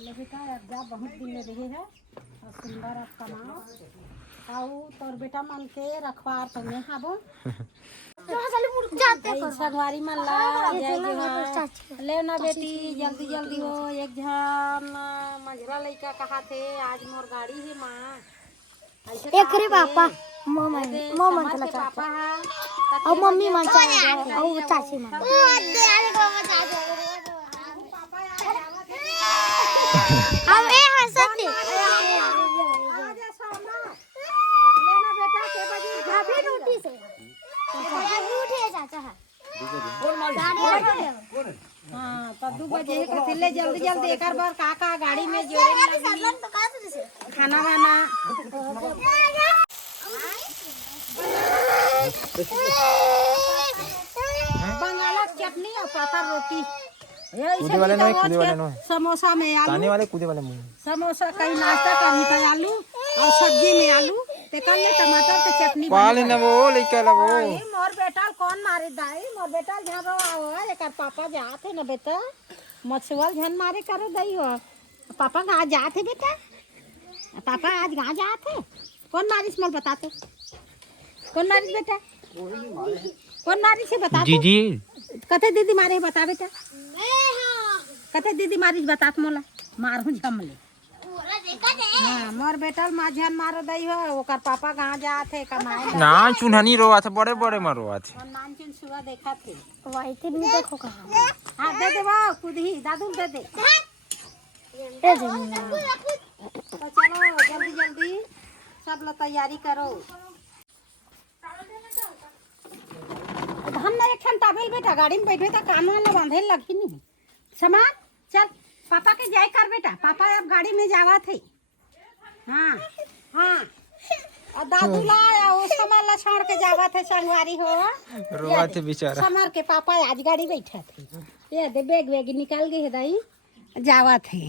ले बेटा अब जा बहुत दिन ले रही है और सुंदर अब कमाओ आओ तोर बेटा मन के रखवार तो मैं हाबो संगवारी मन ला जय जोहार ले ना बेटी जल्दी जल्दी हो एक झन मंझरा लइका कहा थे आज मोर गाड़ी है माँ एक रे पापा मम्मा के पापा और मम्मी मन और चाची मन हम ए हंसते लेना बेटा के बजी भाभी रोटी से भाभी उठे चाचा है हां तो 2 बजे के ले जल्दी जल्दी एक बार काका गाड़ी में जोरे लगी खाना वाना बंगाला चटनी और पापड़ रोटी कूदे वाले नहीं समोसा में आलू ताने वाले कूदे वाले मुंह समोसा कहीं नाश्ता करनी था आलू और सब्जी में आलू ते कल ने टमाटर के चटनी पाले न वो लेके ला वो मोर बेटा कौन मारे दाई मोर बेटा झरो आओ एकर पापा जात है न बेटा मछुआल झन मारे करे दई हो पापा कहाँ जात है बेटा पापा आज कहाँ जात है कौन मारिस मल बताते कौन मारिस बेटा कौन मारिस है बता जी जी कते दीदी मारे बता बेटा कते दीदी मारिस बतात मोला मारू झमले हां मोर बेटा माझन मारो दई हो ओकर पापा कहां जात है कमाए ना चुनहनी रोआ था बड़े बड़े मरोआ थे और नान चुन सुआ देखा थे वही थे नहीं देखो कहां हां दे दे वो खुदी दादू दे दे ए तो चलो जल्दी जल्दी सब लोग तैयारी करो हम ना एक घंटा बेल बेटा गाड़ी में बैठे था कान वाले बांधे लगी नहीं सामान चल पापा के जाए कर बेटा पापा अब गाड़ी में जावा थे हाँ हाँ और दादू लाया वो सामान ला छोड़ के जावा थे संगवारी हो रोआ थे बेचारा समर के पापा आज गाड़ी बैठा थे ये दे बैग बैग निकाल गए दाई जावा थे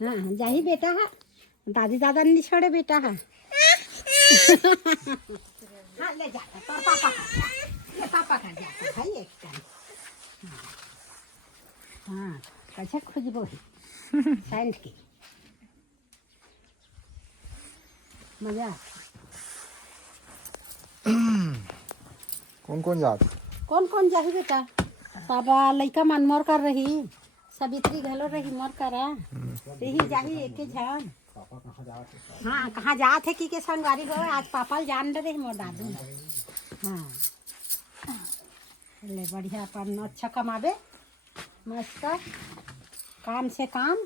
हाँ जाही बेटा है दादी दादा नहीं छोड़े बेटा है हाँ ले जाता तो पापा का ये पापा का जाता भाई एक टाइम हाँ कैसे खुशबू है सेंट की मजा कौन जात कौन जाही बेटा बाबा लइका मन मोर कर रही सवित्री घलो रही मोर करा यही जाही एक झन हाँ कहाँ जात है की के संगवारी हो आज पापा जान रहे मोर दादू हाँ ले बढ़िया अपन अच्छा कमावे मस्त काम से काम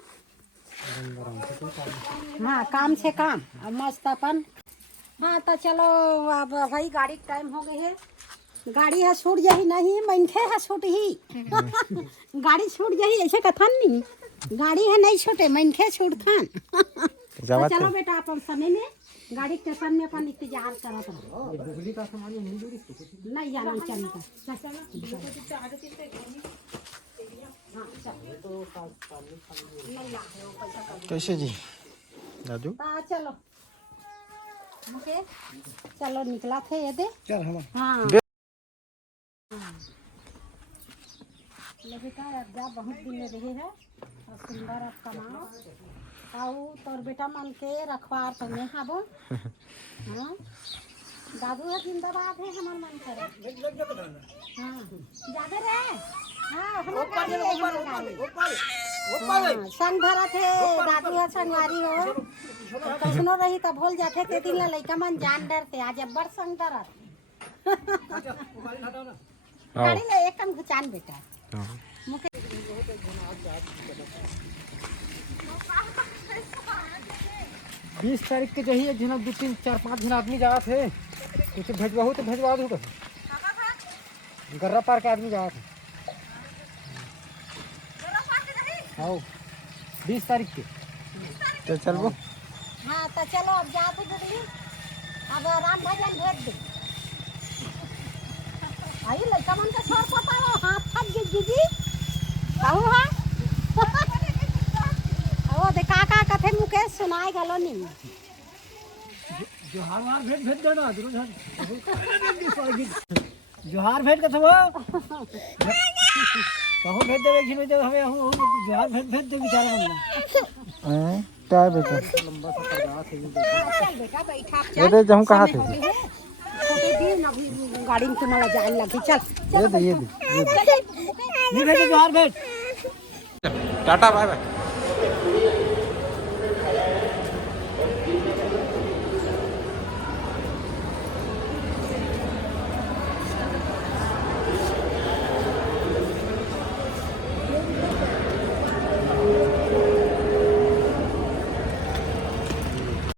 हाँ काम से काम और मस्त अपन हाँ तो चलो अब भाई गाड़ी टाइम हो गई है गाड़ी है छूट जाही नहीं मनखे है छूट ही गाड़ी छूट जाही ऐसे कथन नहीं गाड़ी है नहीं छूटे मनखे छूट थान तो चलो बेटा अपन समय में गाड़ी स्टेशन में अपन इंतजार करत रहो नहीं जाना चाहिए कैसे जी दादू चलो ओके चलो निकला थे ये दे चल हम हाँ ले बेटा अब जा बहुत दिन ले रही है और सुंदर अब कमाओ आओ तोर बेटा मन के रखवार तो मैं हाबो हाँ दादू है जिंदाबाद है हमार मन करे हाँ जादे रे हाँ हमार गाड़ी है हमार गाड़ी हाँ, संग धरा थे दादू है संगवारी हो कैसनो रही तो भूल जाते ते दिन ला लइका मन जान डरते आज अब्बर संग धरा गाड़ी ले एक कम घुचान बेटा मुके 20 तारीख के चाहिए जना 2 3 4 5 जन आदमी जात है कुछ भेजवाहू तो भेजवा दो गर्रा पार के आदमी जात है आओ 20 तारीख के तो चलो हाँ तो चलो अब जा तो दीदी अब राम भजन भेज दे आई लड़का मन का सर पता हो हाथ फट गई दीदी कहू हां ओ देखा का कथे मुकेश सुनाए गलो नहीं जोहार वार भेज देना जोहार भेज के थो कहूँ भेज देवे घी में जब हमें हूँ जोहार भेज दे बेचारा बंदा हैं क्या है बेटा लंबा सा परगात है ये देखो। चल बेटा बैठा ये दे जहूं कहाँ थे छोटे दिन अभी गाड़ी में तुम्हारा जान लगी चल ये दे नहीं भेजे जोहार भेज टाटा बाय बाय